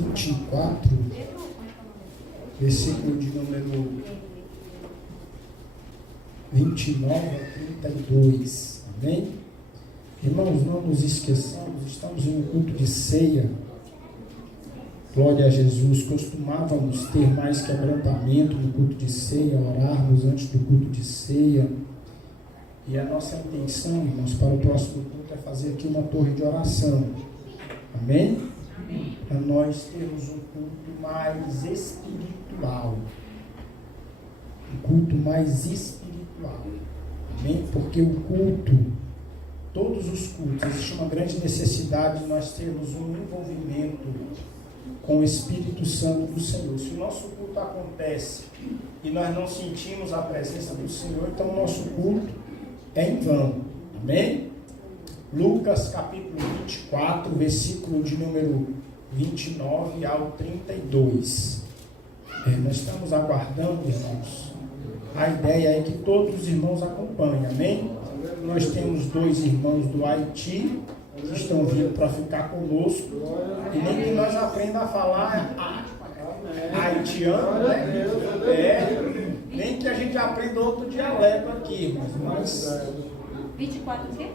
24, versículo de número 29 a 32. Amém? Irmãos, não nos esqueçamos, estamos em um culto de ceia. Glória a Jesus. Costumávamos ter mais quebrantamento no culto de ceia, orarmos antes do culto de ceia. E a nossa intenção, irmãos, para o próximo culto é fazer aqui uma torre de oração. Amém? Para nós termos um culto mais espiritual. Um culto mais espiritual. Amém? Porque o culto, todos os cultos, existe uma grande necessidade de nós termos um envolvimento com o Espírito Santo do Senhor. Se o nosso culto acontece e nós não sentimos a presença do Senhor, então o nosso culto é em vão. Amém? Lucas capítulo 24, versículo de número 29 ao 32. Nós estamos aguardando, irmãos. A ideia é que todos os irmãos acompanhem. Amém? Nós temos 2 irmãos do Haiti que estão vindo para ficar conosco, e nem que nós aprendamos a falar haitiano, né? Nem que a gente aprenda outro dialeto aqui, mas 24 o quê?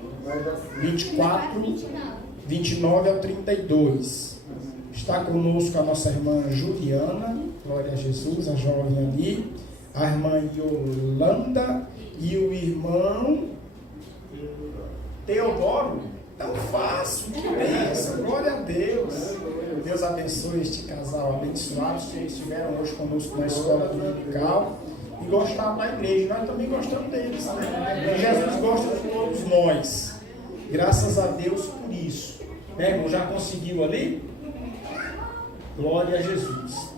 24, 29 ao 32. Está conosco a nossa irmã Juliana, glória a Jesus, a jovem ali, a irmã Yolanda e o irmão Teodoro. Tão fácil, que bênção, glória a Deus. Deus abençoe este casal abençoado, que estiveram hoje conosco na escola dominical e gostaram da igreja. Nós também gostamos deles, né? Jesus gosta de todos nós. Graças a Deus por isso. Irmão, já conseguiu ali? Glória a Jesus.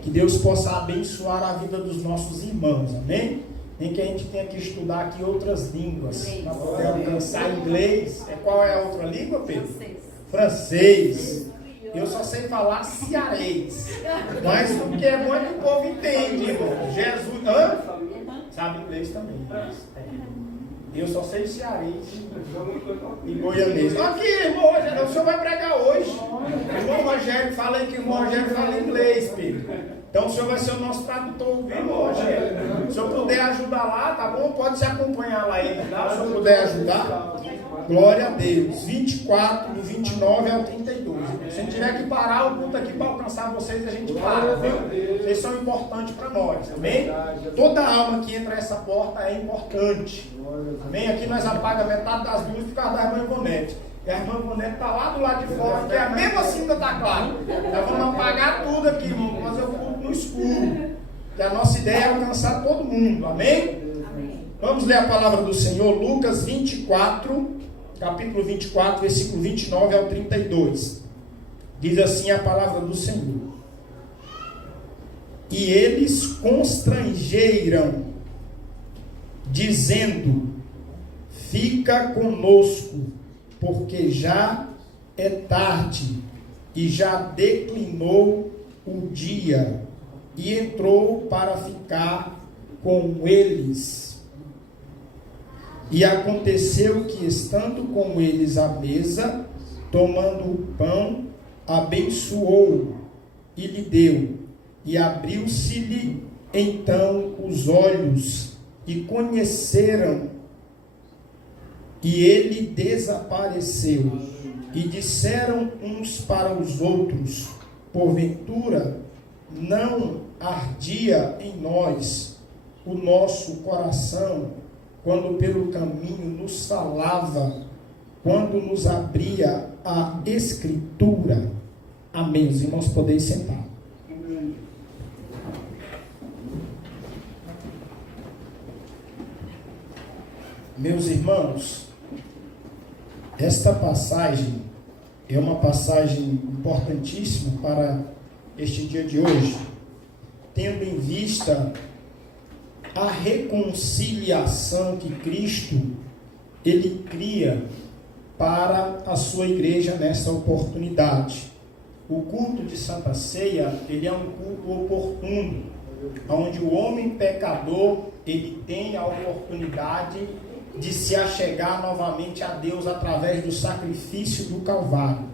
Que Deus possa abençoar a vida dos nossos irmãos, amém? Nem que a gente tenha que estudar aqui outras línguas para poder alcançar inglês. Qual é a outra língua, Pedro? Francês. Eu só sei falar cearês. Mas o que é bom é que o povo entende, irmão. Jesus, sabe inglês também. Eu só sei cearês e goianês. Aqui, irmão Rogério, o senhor vai pregar hoje. Irmão Rogério, fala aí que o irmão Rogério fala inglês, Pedro. Então o senhor vai ser o nosso tradutor, viu, irmão Rogério? Se o senhor puder ajudar lá, tá bom? Pode se acompanhar lá ainda, tá? Se o senhor puder ajudar. Glória a Deus. 24, do 29 ao 32. Se a gente tiver que parar o culto aqui para alcançar vocês, a gente para, viu? Vocês são importantes para nós, amém? Toda alma que entra nessa porta é importante. Amém? Aqui nós apagamos metade das luzes por causa da irmã Ivonete. E a irmã Ivonete está lá do lado de fora, que é a mesma cinta da claro. Nós vamos apagar tudo aqui, irmão, fazer o culto no escuro. Que a nossa ideia é alcançar todo mundo, amém? Vamos ler a palavra do Senhor, Lucas 24, capítulo 24, versículo 29 ao 32. Diz assim a palavra do Senhor: E eles constrangeram, dizendo: Fica conosco, porque já é tarde e já declinou o dia. E entrou para ficar com eles. E aconteceu que, estando com eles à mesa, tomando o pão, abençoou e lhe deu. E abriu-se-lhe então os olhos, e conheceram. E ele desapareceu. E disseram uns para os outros: Porventura, não ardia em nós o nosso coração, quando pelo caminho nos falava, quando nos abria a Escritura? Amém. Os irmãos podem sentar. Meus irmãos, esta passagem é uma passagem importantíssima para este dia de hoje, tendo em vista a reconciliação que Cristo ele cria para a sua igreja nessa oportunidade. O culto de Santa Ceia, ele é um culto oportuno, onde o homem pecador ele tem a oportunidade de se achegar novamente a Deus através do sacrifício do Calvário.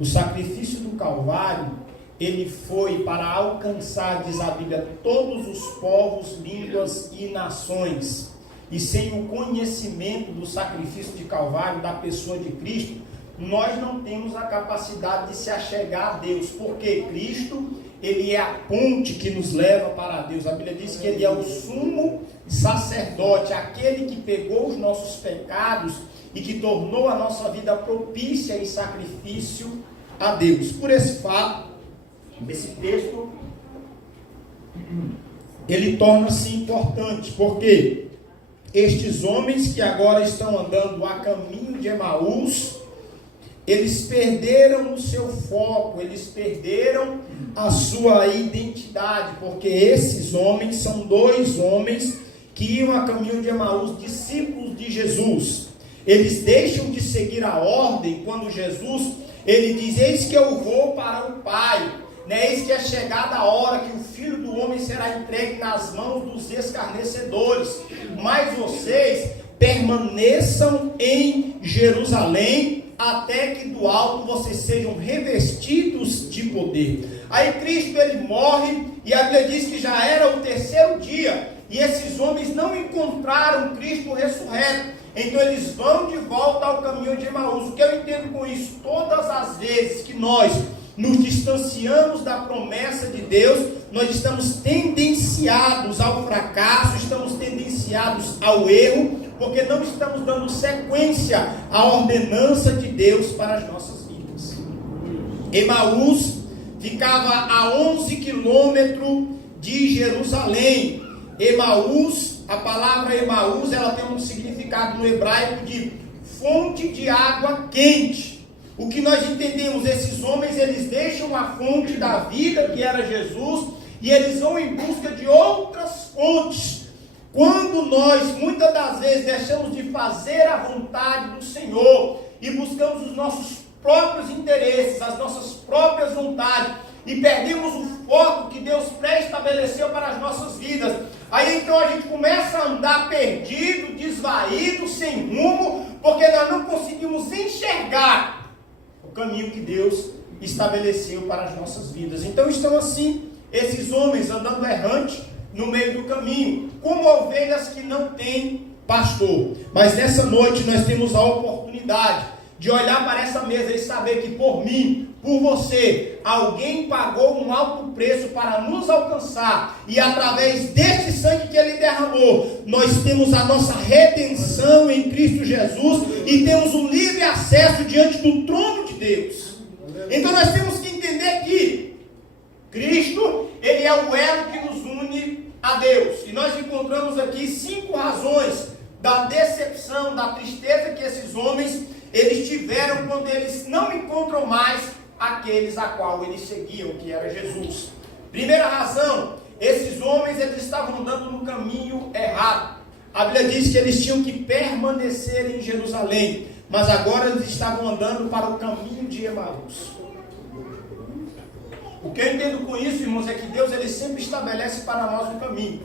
O sacrifício do Calvário, ele foi para alcançar, diz a Bíblia, todos os povos, línguas e nações. E sem o conhecimento do sacrifício de Calvário, da pessoa de Cristo, nós não temos a capacidade de se achegar a Deus, porque Cristo, ele é a ponte que nos leva para Deus. A Bíblia diz que ele é o sumo sacerdote, aquele que pegou os nossos pecados e que tornou a nossa vida propícia em sacrifício a Deus. Por esse fato, esse texto, ele torna-se importante, porque estes homens que agora estão andando a caminho de Emaús, eles perderam o seu foco, eles perderam a sua identidade, porque esses homens são dois homens que iam a caminho de Emaús, discípulos de Jesus. Eles deixam de seguir a ordem quando Jesus, ele diz: eis que eu vou para o Pai, né? Eis que é chegada a hora que o Filho do Homem será entregue nas mãos dos escarnecedores, mas vocês permaneçam em Jerusalém, até que do alto vocês sejam revestidos de poder. Aí Cristo, ele morre, e a Bíblia diz que já era o terceiro dia, e esses homens não encontraram Cristo ressurreto. Então eles vão de volta ao caminho de Emaús. O que eu entendo com isso? Todas as vezes que nós nos distanciamos da promessa de Deus, nós estamos tendenciados ao fracasso, estamos tendenciados ao erro, porque não estamos dando sequência à ordenança de Deus para as nossas vidas. Emaús ficava a 11 quilômetros de Jerusalém. Emaús, a palavra Emaús, ela tem um significado no hebraico de fonte de água quente. O que nós entendemos, esses homens, eles deixam a fonte da vida, que era Jesus, e eles vão em busca de outras fontes. Quando nós, muitas das vezes, deixamos de fazer a vontade do Senhor, e buscamos os nossos próprios interesses, as nossas próprias vontades, e perdemos o foco que Deus pré-estabeleceu para as nossas vidas, aí então a gente começa a andar perdido, desvaído, sem rumo, porque nós não conseguimos enxergar o caminho que Deus estabeleceu para as nossas vidas. Então estão assim, esses homens andando errante no meio do caminho, como ovelhas que não têm pastor. Mas nessa noite nós temos a oportunidade de olhar para essa mesa e saber que por mim, por você, alguém pagou um alto preço para nos alcançar, e através desse sangue que ele derramou, nós temos a nossa redenção em Cristo Jesus, e temos um livre acesso diante do trono de Deus. Então nós temos que entender que Cristo, ele é o elo que nos une a Deus, e nós encontramos aqui 5 razões da decepção, da tristeza que esses homens eles tiveram quando eles não encontram mais aqueles a qual eles seguiam, que era Jesus. Primeira razão, esses homens eles estavam andando no caminho errado. A Bíblia diz que eles tinham que permanecer em Jerusalém, mas agora eles estavam andando para o caminho de Emaús. O que eu entendo com isso, irmãos, é que Deus ele sempre estabelece para nós um caminho.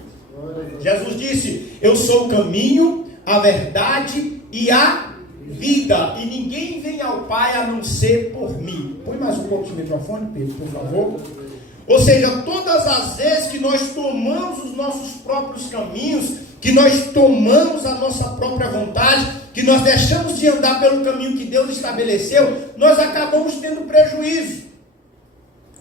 Jesus disse: eu sou o caminho, a verdade e a vida, e ninguém vem ao Pai a não ser por mim. Põe mais um pouco de microfone, Pedro, por favor. Ou seja, todas as vezes que nós tomamos os nossos próprios caminhos, que nós tomamos a nossa própria vontade, que nós deixamos de andar pelo caminho que Deus estabeleceu, nós acabamos tendo prejuízo.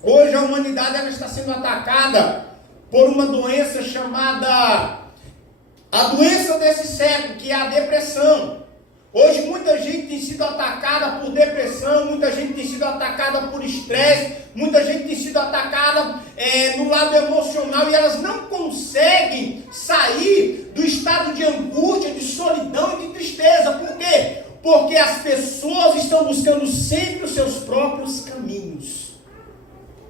Hoje a humanidade ela está sendo atacada por uma doença chamada a doença desse século, que é a depressão. Hoje muita gente tem sido atacada por depressão, muita gente tem sido atacada por estresse, muita gente tem sido atacada no lado emocional, e elas não conseguem sair do estado de angústia, de solidão e de tristeza. Por quê? Porque as pessoas estão buscando sempre os seus próprios caminhos.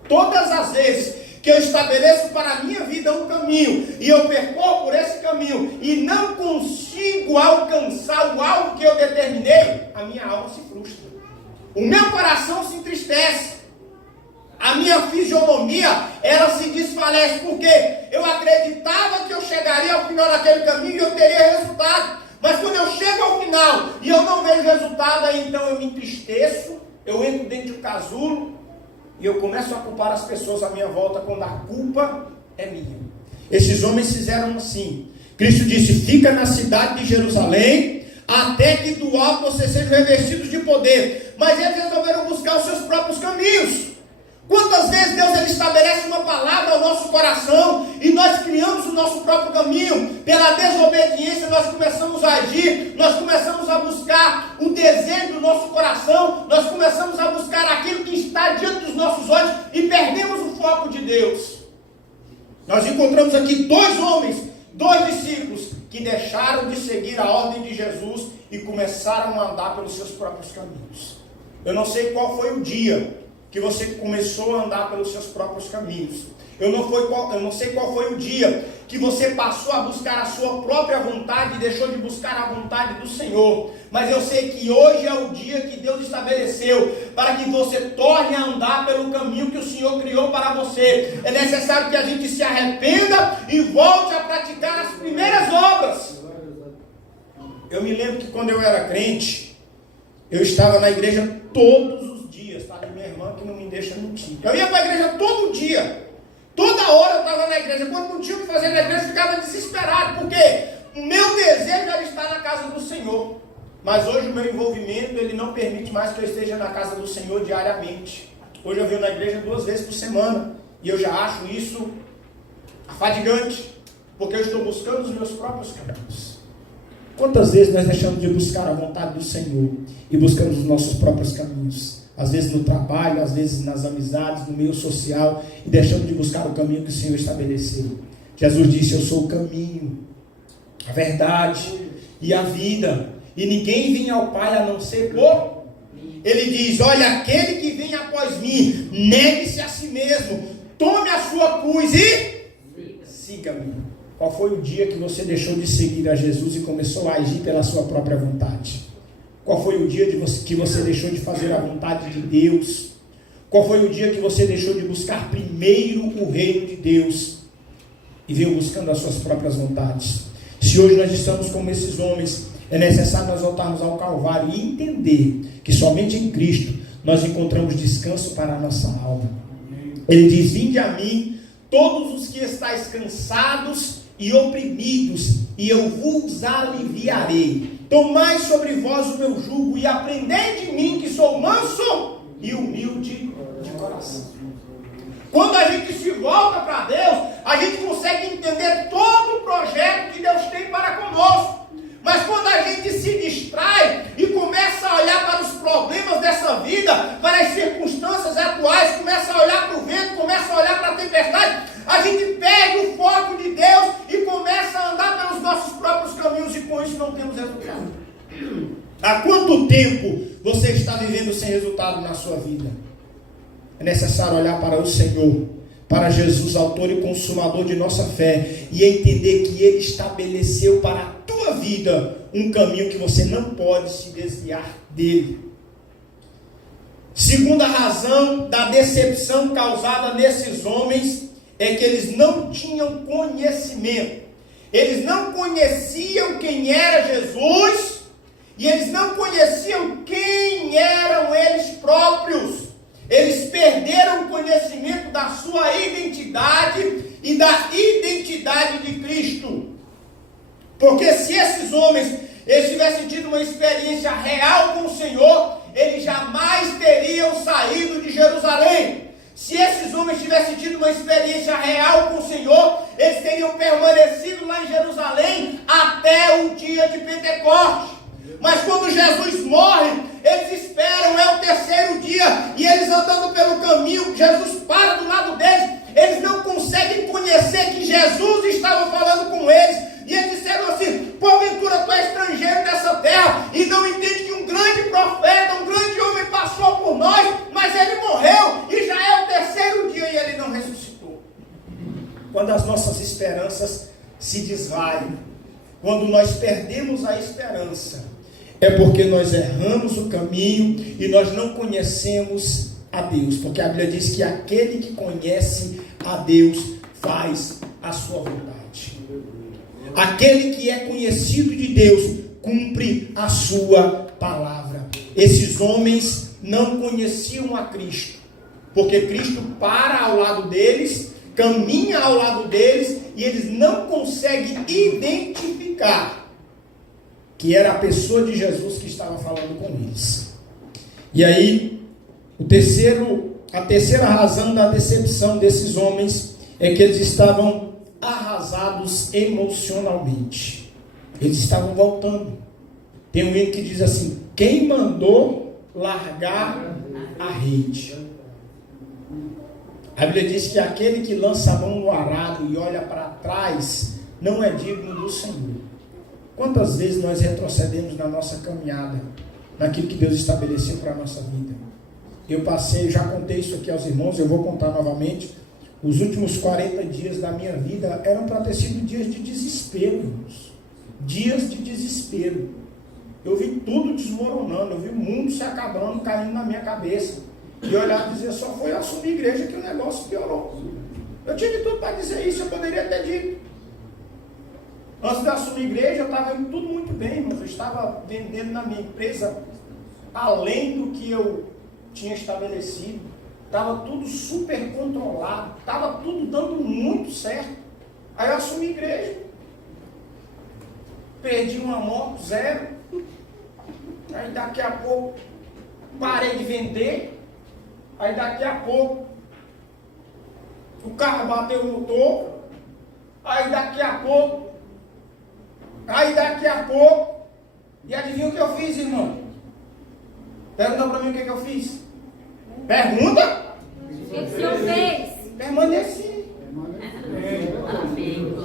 Todas as vezes que eu estabeleço para a minha vida um caminho, e eu percorro por esse caminho, e não consigo alcançar o alvo que eu determinei, a minha alma se frustra. O meu coração se entristece. A minha fisionomia, ela se desfalece, porque eu acreditava que eu chegaria ao final daquele caminho e eu teria resultado. Mas quando eu chego ao final e eu não vejo resultado, aí então eu me entristeço eu entro dentro de um casulo e eu começo a culpar as pessoas à minha volta quando a culpa é minha. Esses homens fizeram assim. Cristo disse: fica na cidade de Jerusalém, até que do alto vocês sejam revestidos de poder. Mas eles resolveram buscar os seus próprios caminhos. Quantas vezes Deus ele estabelece uma palavra ao nosso coração e nós criamos o nosso próprio caminho? Pela desobediência nós começamos a agir, nós começamos a buscar o desejo do nosso coração, nós começamos a buscar aquilo que está diante dos nossos olhos e perdemos o foco de Deus. Nós encontramos aqui dois homens, dois discípulos que deixaram de seguir a ordem de Jesus e começaram a andar pelos seus próprios caminhos. Eu não sei qual foi o dia que você começou a andar pelos seus próprios caminhos. Eu não sei qual foi o dia que você passou a buscar a sua própria vontade e deixou de buscar a vontade do Senhor. Mas eu sei que hoje é o dia que Deus estabeleceu para que você torne a andar pelo caminho que o Senhor criou para você. É necessário que a gente se arrependa e volte a praticar as primeiras obras. Eu me lembro que quando eu era crente, eu estava na igreja todos os dias, tá? Minha irmã que não me deixa mentir. Eu ia para a igreja todo dia. Toda hora eu estava na igreja. Quando não tinha o que fazer na igreja, eu ficava desesperado, porque o meu desejo era estar na casa do Senhor. Mas hoje o meu envolvimento, ele não permite mais que eu esteja na casa do Senhor diariamente. Hoje eu venho na igreja 2 vezes por semana. E eu já acho isso afadigante, porque eu estou buscando os meus próprios caminhos. Quantas vezes nós deixamos de buscar a vontade do Senhor e buscamos os nossos próprios caminhos? Às vezes no trabalho, às vezes nas amizades, no meio social, e deixamos de buscar o caminho que o Senhor estabeleceu. Jesus disse: eu sou o caminho, a verdade e a vida, e ninguém vem ao Pai a não ser por mim. Ele diz: olha, aquele que vem após mim, negue-se a si mesmo, tome a sua cruz e siga-me. Qual foi o dia que você deixou de seguir a Jesus e começou a agir pela sua própria vontade? Qual foi o dia que você deixou de fazer a vontade de Deus? Qual foi o dia que você deixou de buscar primeiro o reino de Deus e veio buscando as suas próprias vontades? Se hoje nós estamos como esses homens, é necessário nós voltarmos ao Calvário e entender que somente em Cristo nós encontramos descanso para a nossa alma. Ele diz: vinde a mim todos os que estáis cansados e oprimidos, e eu vos aliviarei. Tomai sobre vós o meu jugo e aprendei de mim, que sou manso e humilde de coração. Quando a gente se volta para Deus, a gente consegue entender todo o projeto que Deus tem para conosco. Mas quando a gente se distrai e começa a olhar para os problemas dessa vida, para as circunstâncias atuais, começa a olhar para o vento, começa a olhar para a tempestade, a gente perde o foco de Deus e começa a andar pelos nossos próprios caminhos, e com isso não temos resultado. Há quanto tempo você está vivendo sem resultado na sua vida? É necessário olhar para o Senhor, para Jesus, autor e consumador de nossa fé, e entender que Ele estabeleceu para a tua vida um caminho que você não pode se desviar dele. Segunda razão da decepção causada nesses homens é que eles não tinham conhecimento. Eles não conheciam quem era Jesus e eles não conheciam quem eram eles próprios. Eles perderam o conhecimento da sua identidade e da identidade de Cristo. Porque se esses homens eles tivessem tido uma experiência real com o Senhor, eles jamais teriam saído de Jerusalém. Se esses homens tivessem tido uma experiência real com o Senhor, eles teriam permanecido lá em Jerusalém até o dia de Pentecostes. Mas quando Jesus morre, eles esperam, é o terceiro dia, e eles andando pelo caminho, Jesus para do lado deles, eles não conseguem conhecer que Jesus estava falando com eles, e eles disseram assim: porventura tu és estrangeiro nessa terra, e não entende que um grande profeta, um grande homem passou por nós, mas ele morreu, e já é o terceiro dia, e ele não ressuscitou. Quando as nossas esperanças se desvaiam, quando nós perdemos a esperança, é porque nós erramos o caminho e nós não conhecemos a Deus. Porque a Bíblia diz que aquele que conhece a Deus faz a sua vontade. Aquele que é conhecido de Deus cumpre a sua palavra. Esses homens não conheciam a Cristo, porque Cristo para ao lado deles, caminha ao lado deles, e eles não conseguem identificar que era a pessoa de Jesus que estava falando com eles. E aí, a terceira razão da decepção desses homens é que eles estavam arrasados emocionalmente. Eles estavam voltando. Tem um hino que diz assim: quem mandou largar a rede? A Bíblia diz que aquele que lança a mão no arado e olha para trás não é digno do Senhor. Quantas vezes nós retrocedemos na nossa caminhada, naquilo que Deus estabeleceu para a nossa vida? Eu já contei isso aqui aos irmãos, eu vou contar novamente. Os últimos 40 dias da minha vida eram para ter sido dias de desespero, irmãos. Dias de desespero. Eu vi tudo desmoronando, eu vi o mundo se acabando, caindo na minha cabeça. E eu olhava e dizia, só foi eu assumir a igreja que o negócio piorou. Eu tinha de tudo para dizer isso, eu poderia ter dito. Antes de assumir a igreja, eu estava indo tudo muito bem, mas eu estava vendendo na minha empresa além do que eu tinha estabelecido. Estava tudo super controlado, estava tudo dando muito certo. Aí eu assumi a igreja. Perdi uma moto, 0. Aí daqui a pouco parei de vender. Aí daqui a pouco o carro bateu no motor. Aí daqui a pouco. E adivinha o que eu fiz, irmão? Pergunta para mim o que eu fiz. Pergunta? O que o senhor fez? Permaneci.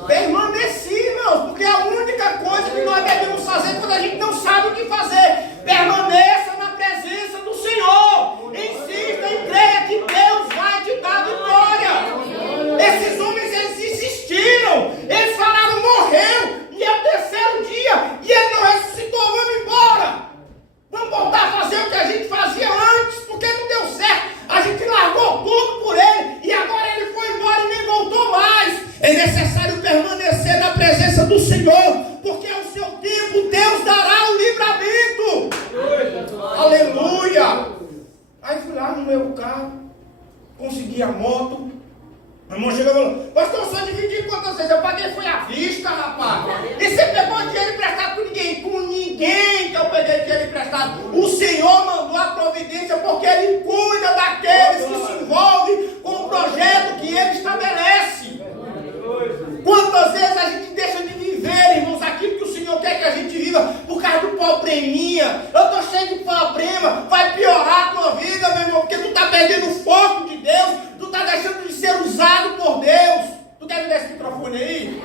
Permaneci, irmãos, porque a única coisa que nós devemos fazer quando a gente não sabe o que fazer, permaneça na presença do Senhor. Insista e creia que Deus vai te dar vitória. Esses homens, eles insistiram. Eles falaram, morreu. E é o terceiro dia. E ele não ressuscitou. Vamos embora. Vamos voltar a fazer o que a gente fazia antes, porque não deu certo. A gente largou tudo por ele. E agora ele foi embora e nem voltou mais. É necessário permanecer na presença do Senhor, porque ao seu tempo Deus dará o livramento. Aleluia. Aí fui lá no meu carro, consegui a moto. A irmã chegou e falou, pastor, só dividi quantas vezes? Eu paguei, foi à vista, rapaz. E você pegou dinheiro emprestado com ninguém? Com ninguém que eu peguei dinheiro emprestado. O Senhor mandou a providência porque Ele cuida daqueles que se envolvem com o projeto que Ele estabelece. Quantas vezes a gente deixa de viver, irmãos, aquilo que o Senhor quer que a gente viva por causa do probleminha. Eu estou cheio de problema, vai piorar a tua vida, meu irmão, porque tu está perdendo o foco de Deus, tu está deixando de ser usado por Deus. Tu quer me dar esse microfone aí?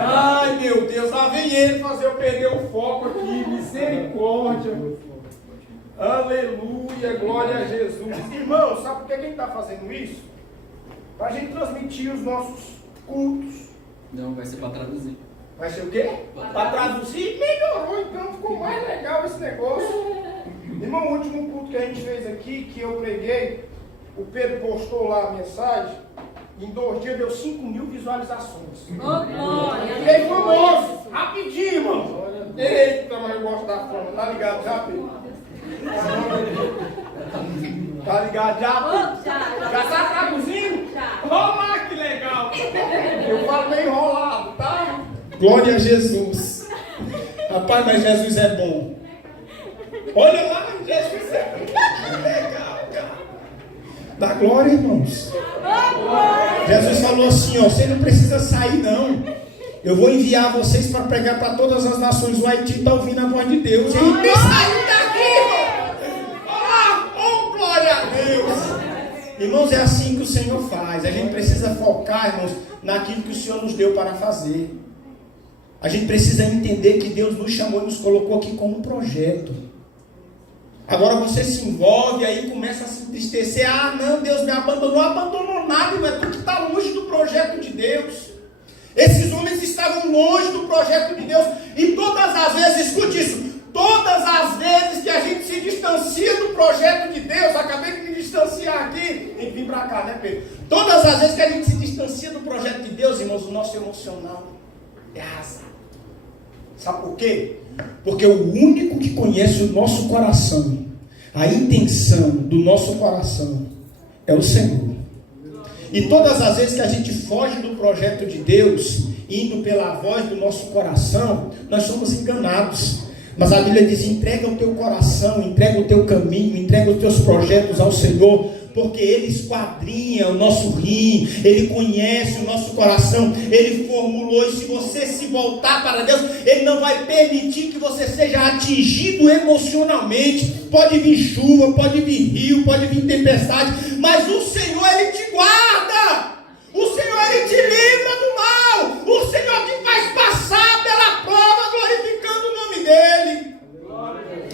Ai, meu Deus, lá vem ele fazer eu perder o foco aqui, misericórdia. Aleluia, glória a Jesus. Irmão, sabe por que a gente está fazendo isso? Para a gente transmitir os nossos cultos. Não, vai ser para traduzir. Vai ser o quê? Para traduzir? Melhorou, então ficou mais legal esse negócio. Irmão, o último culto que a gente fez aqui, que eu preguei, o Pedro postou lá a mensagem, e em 2 dias deu 5.000 visualizações. Fiquei famoso, rapidinho, irmão. Eita, mas eu gosto da fama, tá ligado já, Pedro? Tá ligado já? Já tá traduzindo? Olá, que legal! Eu falo meio enrolado, tá? Glória a Jesus. Rapaz, mas Jesus é bom. Olha lá, Jesus é bom. Legal, cara. Dá glória, irmãos. Jesus falou assim, ó, você não precisa sair, não. Eu vou enviar vocês para pregar para todas as nações. O Haiti está ouvindo a voz de Deus. E ele nem saiu daqui, irmão. Oh, glória a Deus. Irmãos, é assim que o Senhor faz. A gente precisa focar, irmãos, naquilo que o Senhor nos deu para fazer. A gente precisa entender que Deus nos chamou e nos colocou aqui como um projeto. Agora você se envolve, aí começa a se entristecer. Ah, não, Deus me abandonou. Não abandonou nada, irmão. É porque está longe do projeto de Deus. Esses homens estavam longe do projeto de Deus. E todas as vezes, escute isso, todas as vezes que a gente se distancia do projeto de Deus, acabei de me distanciar aqui, tem que vir para cá, né, Pedro? Todas as vezes que a gente se distancia do projeto de Deus, irmãos, o nosso emocional é arrasado. Sabe por quê? Porque o único que conhece o nosso coração A intenção do nosso coração é o Senhor. E todas as vezes que a gente foge do projeto de Deus, indo pela voz do nosso coração, nós somos enganados. Mas a Bíblia diz: entrega o teu coração, entrega o teu caminho, entrega os teus projetos ao Senhor, porque Ele esquadrinha o nosso rim, Ele conhece o nosso coração, Ele formulou. E se você se voltar para Deus, Ele não vai permitir que você seja atingido emocionalmente. Pode vir chuva, pode vir rio, pode vir tempestade, mas o Senhor, Ele te guarda. O Senhor, Ele te livra do mal. O Senhor te faz passar pela prova, glorificando o nome dEle.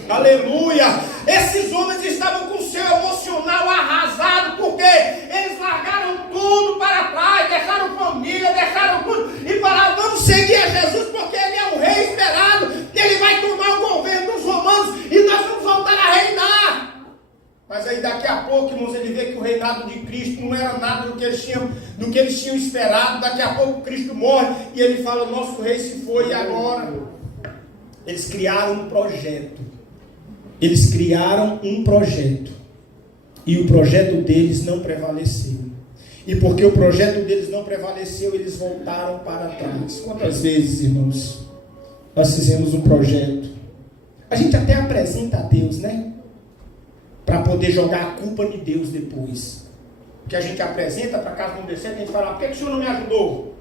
Aleluia. Esses homens estavam com o seu emocional arrasado, porque eles largaram tudo para trás, deixaram família, deixaram tudo, e falaram: vamos seguir a Jesus, porque Ele é o rei esperado, Ele vai tomar o governo dos romanos, e nós vamos voltar a reinar. Mas aí daqui a pouco, irmãos, ele vê que o reinado de Cristo não era nada do que eles tinham esperado. Daqui a pouco Cristo morre, e ele fala: nosso rei se foi, e agora? Eles criaram um projeto. Eles criaram um projeto, e o projeto deles não prevaleceu. E porque o projeto deles não prevaleceu, eles voltaram para trás. Quantas vezes, irmãos, nós fizemos um projeto? A gente até apresenta a Deus, né? Para poder jogar a culpa de Deus depois. Que a gente apresenta, para caso não dê certo, a gente fala: por que o Senhor não me ajudou?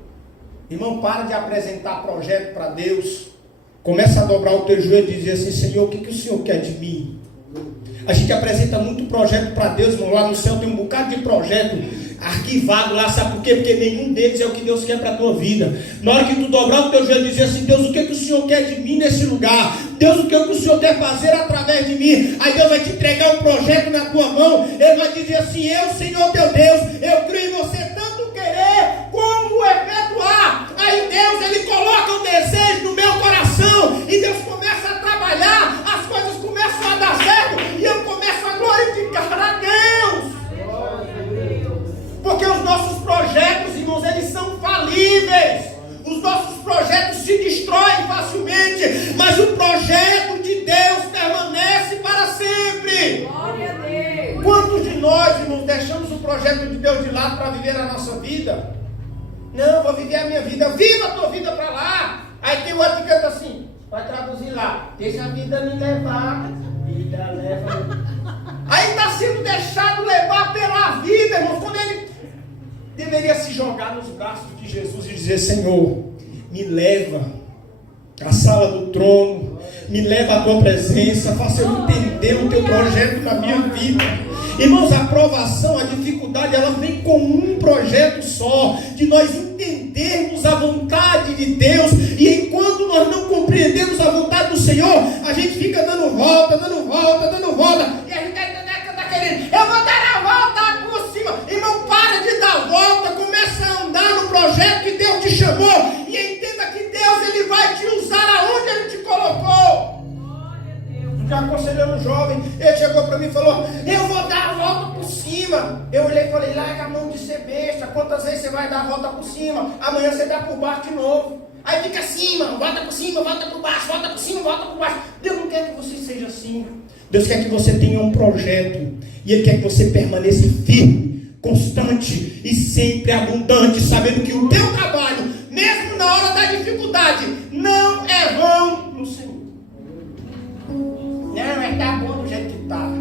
Irmão, para de apresentar projeto para Deus. Começa a dobrar o teu joelho e dizer assim: Senhor, o que o Senhor quer de mim? A gente apresenta muito projeto para Deus, irmão. Lá no céu tem um bocado de projeto arquivado lá, sabe por quê? Porque nenhum deles é o que Deus quer para a tua vida. Na hora que tu dobrar o teu joelho e dizer assim: Deus, o que o Senhor quer de mim nesse lugar? Deus, o que o Senhor quer fazer através de mim? Aí Deus vai te entregar um projeto na tua mão. Ele vai dizer assim: eu, Senhor teu Deus, eu creio em você, tanto querer como efetuar. Aí Deus, Ele coloca o desejo no meu coração, e Deus começa a trabalhar, as coisas começam a dar certo, e eu começo a glorificar a Deus. Porque os nossos projetos, irmãos, eles são falíveis. Os nossos projetos se destroem facilmente, mas o projeto de Deus permanece para sempre. Glória a Deus. Quantos de nós, irmãos, deixamos o projeto de Deus de lado para viver a nossa vida? Não, vou viver a minha vida. Viva a tua vida para lá. Aí tem o outro que canta assim, vai traduzir lá: deixa a vida me levar, vida leva. Aí está sendo deixado levar pela vida, irmãos, quando ele deveria se jogar nos braços de Jesus e dizer: Senhor, me leva à sala do trono, me leva à tua presença, faça eu entender o teu projeto na minha vida. Irmãos, a provação, a dificuldade, ela vem com um projeto só, de nós entendermos a vontade de Deus. E enquanto nós não compreendemos a vontade do Senhor, a gente fica dando volta, e a gente está querendo: eu vou dar a volta por cima. Irmão, para de dar volta, começa a andar no projeto que Deus te chamou, e entenda que Deus, Ele vai te usar aonde Ele te colocou. Já aconselhando um jovem, ele chegou para mim e falou: eu vou dar a volta por cima. Eu olhei e falei: larga a mão de ser besta. Quantas vezes você vai dar a volta por cima? Amanhã você dá por baixo de novo. Aí fica assim, mano, volta por cima, volta por baixo, volta por cima, volta por baixo. Deus não quer que você seja assim. Deus quer que você tenha um projeto, e Ele quer que você permaneça firme, constante e sempre abundante, sabendo que o teu trabalho, mesmo na hora da dificuldade, não é vão no Senhor. Não, mas está bom do jeito que está.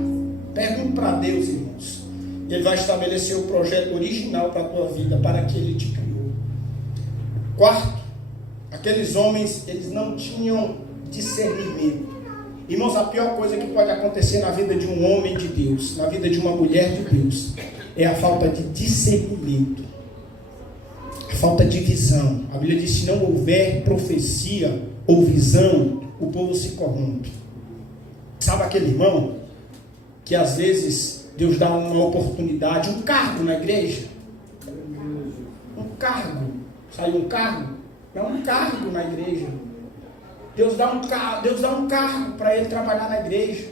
Pergunta para Deus, irmãos. Ele vai estabelecer o projeto original para a tua vida, para que Ele te criou. Quarto, aqueles homens, eles não tinham discernimento. Irmãos, a pior coisa que pode acontecer na vida de um homem de Deus, na vida de uma mulher de Deus, é a falta de discernimento, a falta de visão. A Bíblia diz: se não houver profecia ou visão, o povo se corrompe. Sabe aquele irmão que às vezes Deus dá uma oportunidade, um cargo na igreja? Um cargo. Saiu um cargo? É um cargo na igreja. Deus dá um cargo para ele trabalhar na igreja.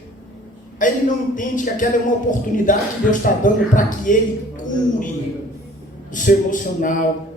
Aí ele não entende que aquela é uma oportunidade que Deus está dando para que ele cure o seu emocional,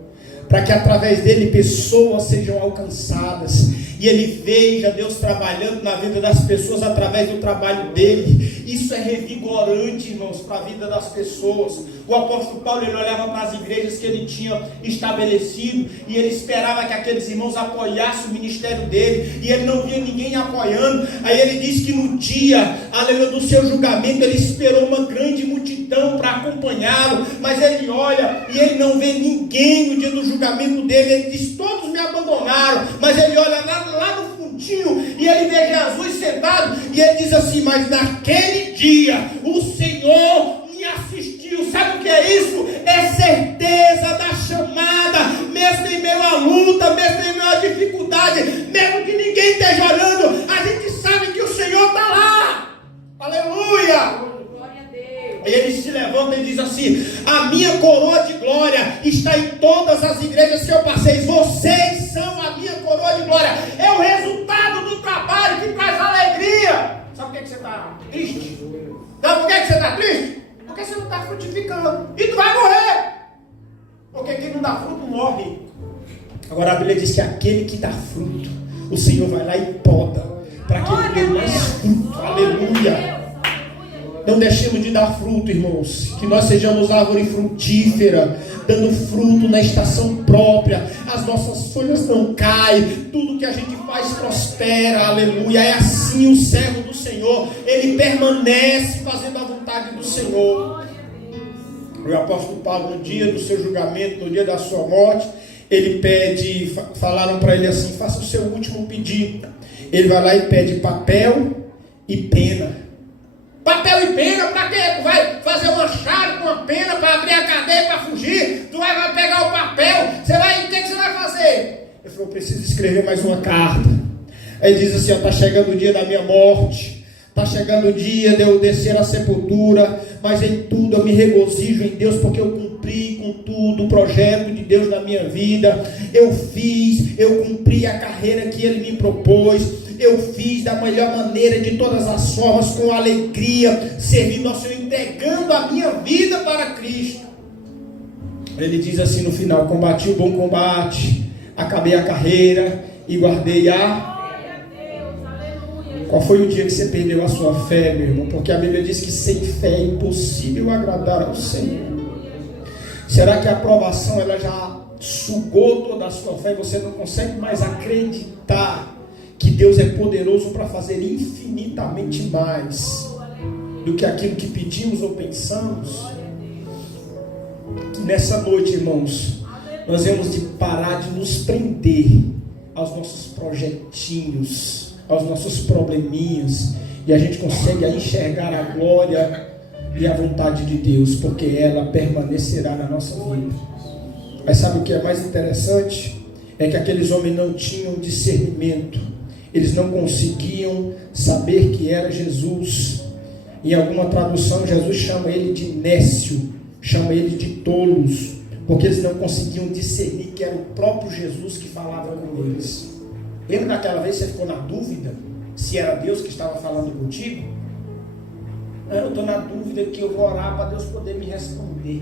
para que através dele pessoas sejam alcançadas, e ele veja Deus trabalhando na vida das pessoas através do trabalho dele. Isso é revigorante, irmãos, para a vida das pessoas. O apóstolo Paulo, ele olhava para as igrejas que ele tinha estabelecido, e ele esperava que aqueles irmãos apoiassem o ministério dele, e ele não via ninguém apoiando. Aí ele diz que no dia, aleluia, do seu julgamento, ele esperou uma grande multidão para acompanhá-lo, mas ele olha e ele não vê ninguém no dia do julgamento dele. Ele diz: todos me abandonaram. Mas ele olha lá no fundinho e ele vê Jesus sentado, e ele diz assim: mas naquele dia o Senhor me assistiu. Sabe o que é isso? É certeza da chamada, mesmo em meio à luta, mesmo em meio à dificuldade, mesmo que ninguém esteja olhando, a gente sabe que o Senhor está lá. Aleluia! E ele se levanta e diz assim: a minha coroa de glória está em todas as igrejas que eu passei. Vocês são a minha coroa de glória. É o resultado do trabalho que traz alegria. Sabe por que você está triste? Sabe por que você está triste? Porque você não está frutificando. E tu vai morrer. Porque quem não dá fruto morre. Agora a Bíblia diz que aquele que dá fruto, o Senhor vai lá e poda, para que ele dê mais fruto. Aleluia. Não deixemos de dar fruto, irmãos. Que nós sejamos árvore frutífera, dando fruto na estação própria. As nossas folhas não caem. Tudo que a gente faz prospera. Aleluia. É assim o servo do Senhor. Ele permanece fazendo a vontade do Senhor. O apóstolo Paulo, no dia do seu julgamento, no dia da sua morte, ele pede, falaram para ele assim: faça o seu último pedido. Ele vai lá e pede papel e pena. Papel e pena, para quê? Tu vai fazer uma chave com uma pena para abrir a cadeia, para fugir? Tu vai pegar o papel, o que você vai fazer? Ele falou: eu preciso escrever mais uma carta. Aí ele diz assim: está chegando o dia da minha morte, está chegando o dia de eu descer à sepultura, mas em tudo eu me regozijo em Deus, porque eu cumpri com tudo o projeto de Deus na minha vida. Eu cumpri a carreira que Ele me propôs. Eu fiz da melhor maneira, de todas as formas, com alegria, servindo ao Senhor, entregando a minha vida para Cristo. Ele diz assim no final: combati o bom combate, acabei a carreira e guardei a... Qual foi o dia que você perdeu a sua fé, meu irmão? Porque a Bíblia diz que sem fé é impossível agradar ao Senhor. Será que a aprovação ela já sugou toda a sua fé e você não consegue mais acreditar que Deus é poderoso para fazer infinitamente mais do que aquilo que pedimos ou pensamos? Que nessa noite, irmãos, nós vamos de parar de nos prender aos nossos projetinhos, aos nossos probleminhas, e a gente consegue enxergar a glória e a vontade de Deus, porque ela permanecerá na nossa vida. Mas sabe o que é mais interessante? É que aqueles homens não tinham discernimento. Eles não conseguiam saber que era Jesus. Em alguma tradução, Jesus chama ele de nécio, chama ele de tolos, porque eles não conseguiam discernir que era o próprio Jesus que falava com eles. Lembra daquela vez que você ficou na dúvida se era Deus que estava falando contigo? Eu estou na dúvida que eu vou orar para Deus poder me responder.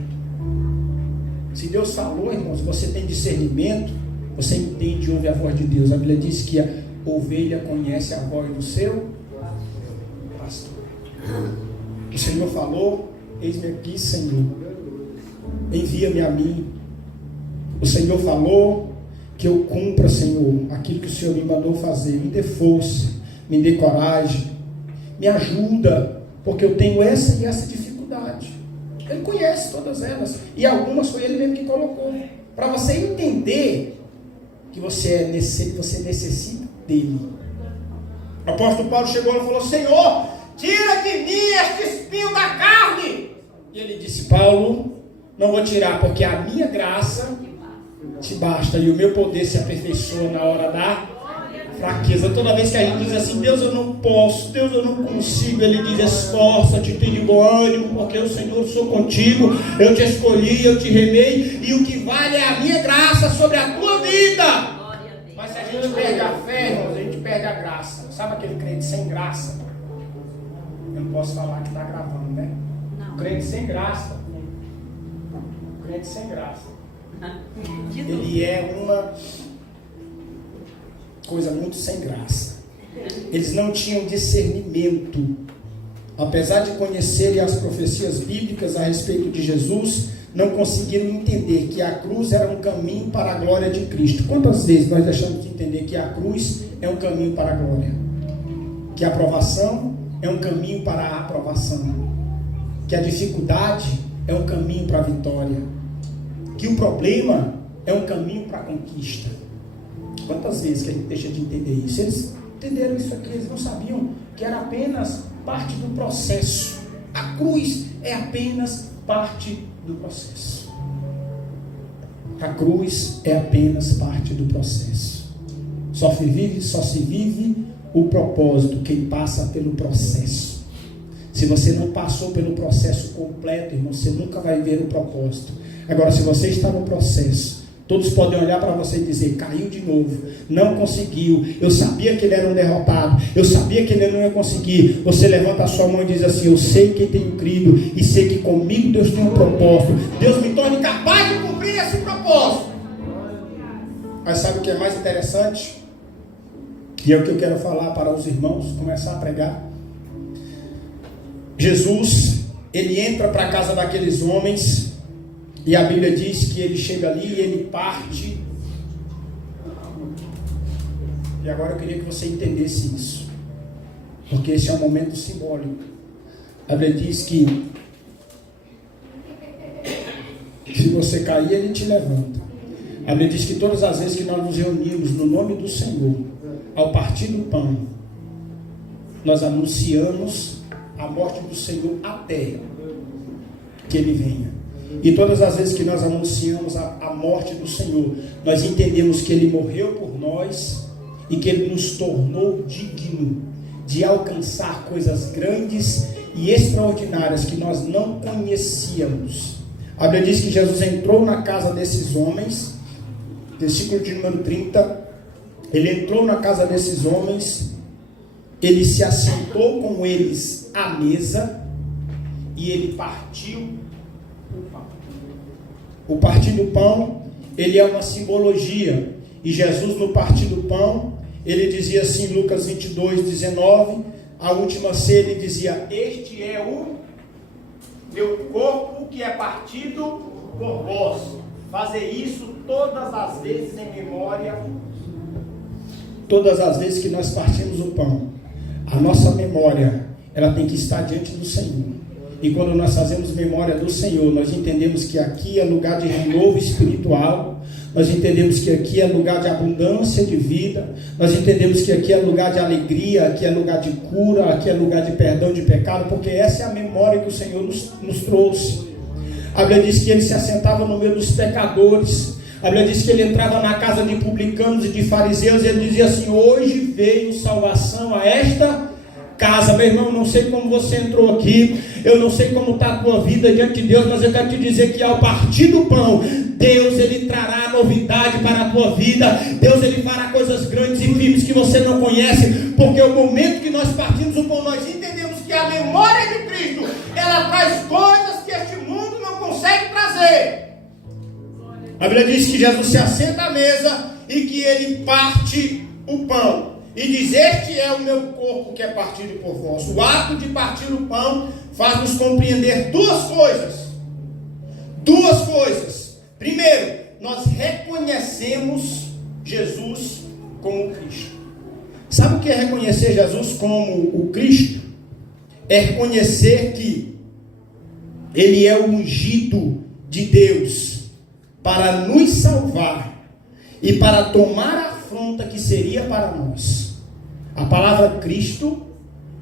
Se Deus falou, irmãos, você tem discernimento, você entende e ouve a voz de Deus. A Bíblia diz que a ovelha conhece a voz do seu pastor. O Senhor falou: eis-me aqui, Senhor, envia-me a mim. O Senhor falou que eu cumpra, Senhor, aquilo que o Senhor me mandou fazer. Me dê força, me dê coragem, me ajuda, porque eu tenho essa e essa dificuldade. Ele conhece todas elas, e algumas foi Ele mesmo que colocou, para você entender que você necessita dele. O apóstolo Paulo chegou e falou: Senhor, tira de mim este espinho da carne. E ele disse: Paulo, não vou tirar, porque a minha graça te basta, e o meu poder se aperfeiçoa na hora da fraqueza. Toda vez que a gente diz assim: Deus, eu não posso, Deus, eu não consigo, Ele diz: esforça-te, tem de bom ânimo, porque o Senhor sou contigo, eu te escolhi, eu te remei, e o que vale é a minha graça sobre a tua vida. Mas se a gente perde a fé, irmãos, a gente perde a graça. Sabe aquele crente sem graça? Eu não posso falar que está gravando, né? Não. Crente sem graça. Crente sem graça. Ele é uma coisa muito sem graça. Eles não tinham discernimento. Apesar de conhecerem as profecias bíblicas a respeito de Jesus, não conseguiram entender que a cruz era um caminho para a glória de Cristo. Quantas vezes nós deixamos de entender que a cruz é um caminho para a glória? Que a aprovação é um caminho para a aprovação? Que a dificuldade é um caminho para a vitória? Que o problema é um caminho para a conquista? Quantas vezes que a gente deixa de entender isso? Eles entenderam isso aqui, eles não sabiam que era apenas parte do processo. A cruz é apenas parte do processo. A cruz é apenas parte do processo. Só se vive o propósito quem passa pelo processo. Se você não passou pelo processo completo, irmão, você nunca vai ver o propósito. Agora, se você está no processo, todos podem olhar para você e dizer: caiu de novo, não conseguiu, eu sabia que ele era um derrotado, eu sabia que ele não ia conseguir. Você levanta a sua mão e diz assim: eu sei que tenho crido e sei que comigo Deus tem um propósito. Deus me torne capaz de cumprir esse propósito. Mas sabe o que é mais interessante? E é o que eu quero falar para os irmãos, começar a pregar. Jesus, ele entra para a casa daqueles homens, e a Bíblia diz que ele chega ali e ele parte. E agora eu queria que você entendesse isso, porque esse é um momento simbólico. A Bíblia diz que se você cair, ele te levanta. A Bíblia diz que todas as vezes que nós nos reunimos no nome do Senhor, ao partir do pão, nós anunciamos a morte do Senhor até que ele venha. E todas as vezes que nós anunciamos a morte do Senhor, nós entendemos que ele morreu por nós e que ele nos tornou digno de alcançar coisas grandes e extraordinárias que nós não conhecíamos. A Bíblia diz que Jesus entrou na casa desses homens, versículo de número 30, ele entrou na casa desses homens, ele se assentou com eles à mesa e ele partiu o pão. O partir do pão, ele é uma simbologia. E Jesus, no partir do pão, ele dizia assim, Lucas 22, 19, a última ceia, ele dizia: este é o meu corpo que é partido por vós. Fazer isso todas as vezes em memória. Todas as vezes que nós partimos o pão, a nossa memória, ela tem que estar diante do Senhor. E quando nós fazemos memória do Senhor, nós entendemos que aqui é lugar de renovo espiritual, nós entendemos que aqui é lugar de abundância de vida, nós entendemos que aqui é lugar de alegria, aqui é lugar de cura, aqui é lugar de perdão de pecado, porque essa é a memória que o Senhor nos trouxe. A Bíblia diz que ele se assentava no meio dos pecadores. A Bíblia diz que ele entrava na casa de publicanos e de fariseus e ele dizia assim: hoje veio salvação a esta casa. Meu irmão, não sei como você entrou aqui, eu não sei como está a tua vida diante de Deus, mas eu quero te dizer que ao partir do pão, Deus ele trará novidade para a tua vida. Deus ele fará coisas grandes e firmes que você não conhece, porque o momento que nós partimos o pão, nós entendemos que a memória de Cristo, ela traz coisas que este mundo não consegue trazer. A Bíblia diz que Jesus se assenta à mesa e que ele parte o pão. E diz: este é o meu corpo que é partido por vós. O ato de partir o pão faz-nos compreender duas coisas. Duas coisas. Primeiro, nós reconhecemos Jesus como Cristo. Sabe o que é reconhecer Jesus como o Cristo? É reconhecer que ele é o ungido de Deus para nos salvar e para tomar a afronta que seria para nós. A palavra Cristo,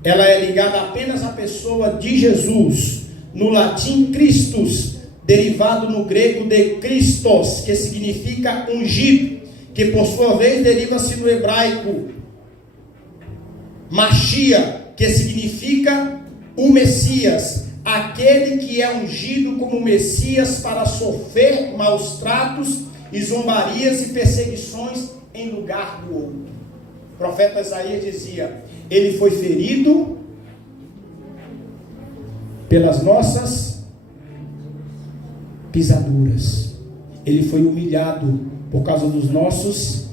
ela é ligada apenas à pessoa de Jesus. No latim, Christus, derivado no grego de Christos, que significa ungido, que por sua vez deriva-se no hebraico Machia, que significa o Messias, aquele que é ungido como Messias para sofrer maus tratos e zombarias e perseguições em lugar do outro. O profeta Isaías dizia: ele foi ferido pelas nossas pisaduras ele foi humilhado por causa dos nossos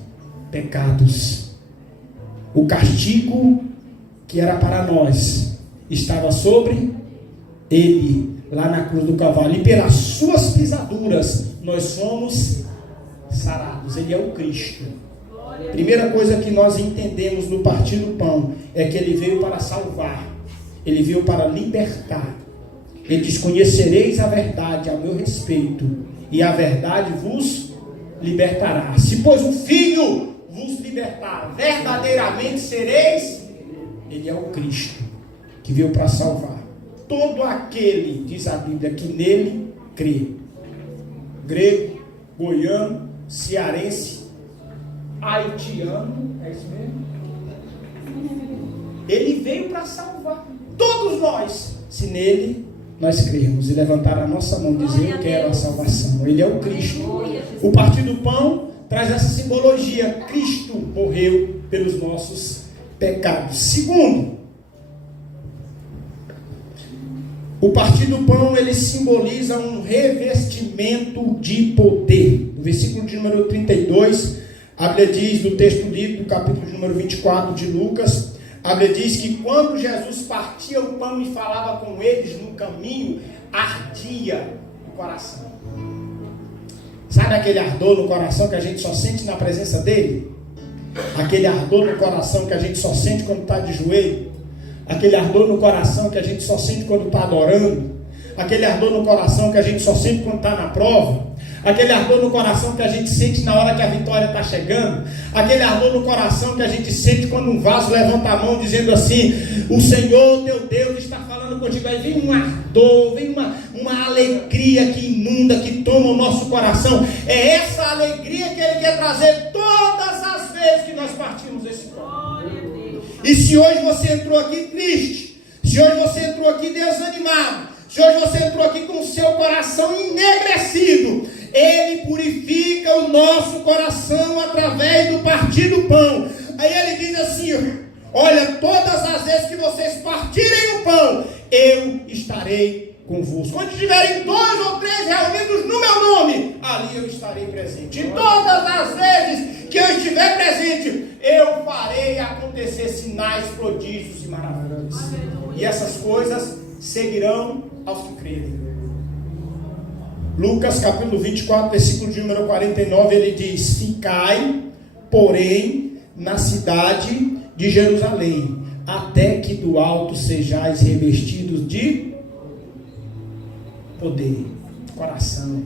pecados. O castigo que era para nós estava sobre ele, lá na cruz do Calvário, e pelas suas pisaduras nós somos sarados. Ele é o Cristo. Primeira coisa que nós entendemos no partir do pão é que ele veio para salvar, ele veio para libertar. Ele diz: conhecereis a verdade a meu respeito, e a verdade vos libertará. Se pois o Filho vos libertar, verdadeiramente sereis. Ele é o Cristo que veio para salvar todo aquele, diz a Bíblia, que nele crê. Grego, goiano, cearense, haitiano, é isso mesmo? Ele veio para salvar todos nós, se nele nós cremos e levantar a nossa mão e dizer: eu quero a salvação. Ele é o Cristo. O partir do pão traz essa simbologia: Cristo morreu pelos nossos pecados. Segundo, o partir do pão, ele simboliza um revestimento de poder. No versículo de número 32, a Bíblia diz, no texto lido, do capítulo de número 24 de Lucas, a Bíblia diz que quando Jesus partia o pão e falava com eles no caminho, ardia o coração. Sabe aquele ardor no coração que a gente só sente na presença dele? Aquele ardor no coração que a gente só sente quando está de joelho? Aquele ardor no coração que a gente só sente quando está adorando? Aquele ardor no coração que a gente só sente quando está na prova? Aquele ardor no coração que a gente sente na hora que a vitória está chegando? Aquele ardor no coração que a gente sente quando um vaso levanta a mão dizendo assim: o Senhor teu Deus está falando contigo. Aí vem um ardor, vem uma alegria que inunda, que toma o nosso coração. É essa alegria que Ele quer trazer todas as vezes que nós partimos esse pão. E se hoje você entrou aqui triste, se hoje você entrou aqui desanimado, se hoje você entrou aqui com o seu coração enegrecido, Ele purifica o nosso coração através do partir do pão. Aí Ele diz assim: olha, todas as vezes que vocês partirem o pão, eu estarei convosco. Onde estiverem 2 ou 3 reunidos no meu nome, ali eu estarei presente. E todas as vezes que eu estiver presente, eu farei acontecer sinais, prodígios e maravilhas. E essas coisas seguirão aos que crerem. Lucas capítulo 24, versículo de número 49, ele diz: ficai, porém, na cidade de Jerusalém, até que do alto sejais revestidos de poder, coração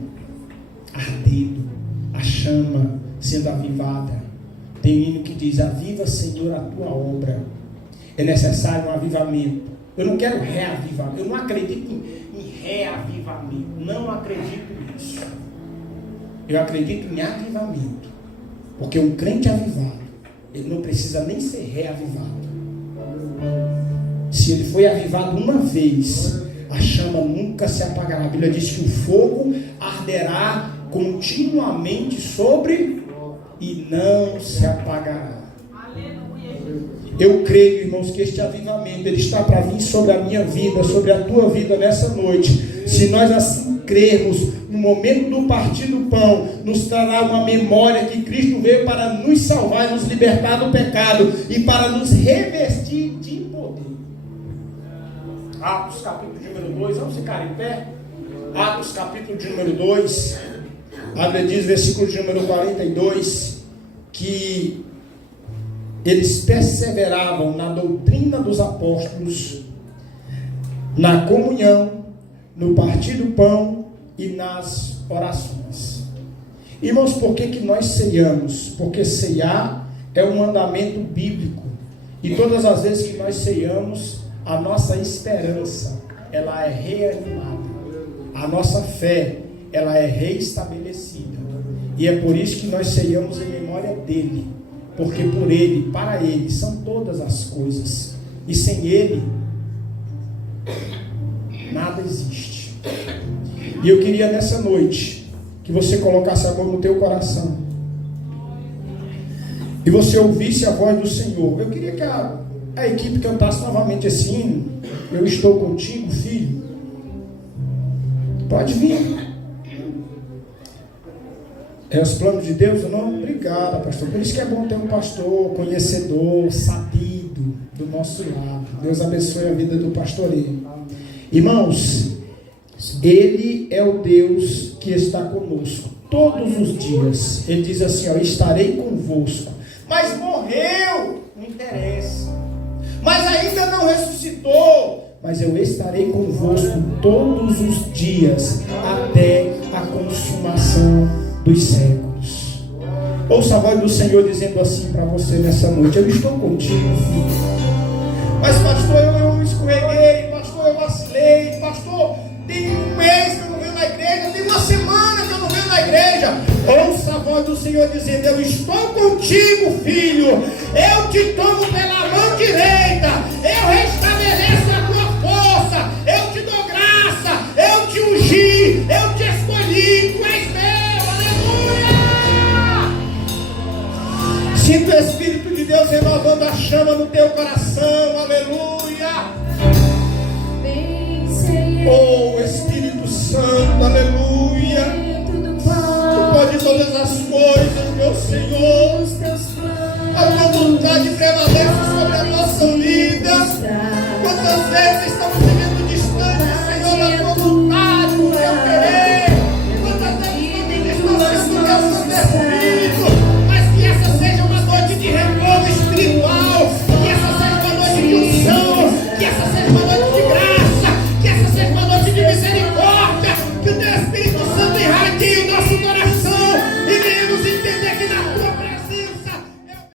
ardendo, a chama sendo avivada. Tem um hino que diz: aviva, Senhor, a tua obra. É necessário um avivamento. Eu não quero reavivamento, eu não acredito em reavivamento, não acredito nisso. Eu acredito em avivamento, porque um crente avivado, ele não precisa nem ser reavivado. Se ele foi avivado uma vez, a chama nunca se apagará. A Bíblia diz que o fogo arderá continuamente sobre e não se apagará. Eu creio, irmãos, que este avivamento ele está para vir sobre a minha vida, sobre a tua vida nessa noite. Se nós assim crermos, no momento do partir do pão, nos trará uma memória que Cristo veio para nos salvar e nos libertar do pecado e para nos revestir de poder. Atos capítulo de número 2, vamos ficar em pé? Atos capítulo de número 2, a Bíblia diz, versículo de número 42, que eles perseveravam na doutrina dos apóstolos, na comunhão, no partir do pão e nas orações. Irmãos, por que nós ceiamos? Porque ceiar é um mandamento bíblico. E todas as vezes que nós ceiamos, a nossa esperança, ela é reanimada. A nossa fé, ela é reestabelecida. E é por isso que nós ceiamos em memória dele. Porque por ele, para ele, são todas as coisas. E sem ele, nada existe. E eu queria nessa noite, que você colocasse a mão no teu coração. E você ouvisse a voz do Senhor. Eu queria que a equipe cantasse novamente esse hino. Eu estou contigo, filho. Pode vir. É os planos de Deus? Não, obrigado, pastor. Por isso que é bom ter um pastor conhecedor, sabido do nosso lado. Deus abençoe a vida do pastoreio. Irmãos, Ele é o Deus que está conosco todos os dias. Ele diz assim, ó, estarei convosco. Mas morreu, não interessa. Mas ainda não ressuscitou. Mas eu estarei convosco todos os dias, até a consumação dos séculos. Ouça a voz do Senhor dizendo assim para você nessa noite: eu estou contigo, filho. Mas pastor, eu escorreguei, pastor, eu vacilei, pastor, tem um mês que eu não venho na igreja, tem uma semana que eu não venho na igreja. Ouça a voz do Senhor dizendo: eu estou contigo, filho. Eu te tomo pela mão direita, eu restabeleço a tua força, eu te dou graça, eu te ungi, eu te escolhi, tu és meu, aleluia! Sinto o Espírito de Deus renovando a chama no teu coração, aleluia! Oh, Espírito Santo, aleluia! Tu pode todas as coisas, meu Senhor. A tua vontade prevalece sobre a nossa vida.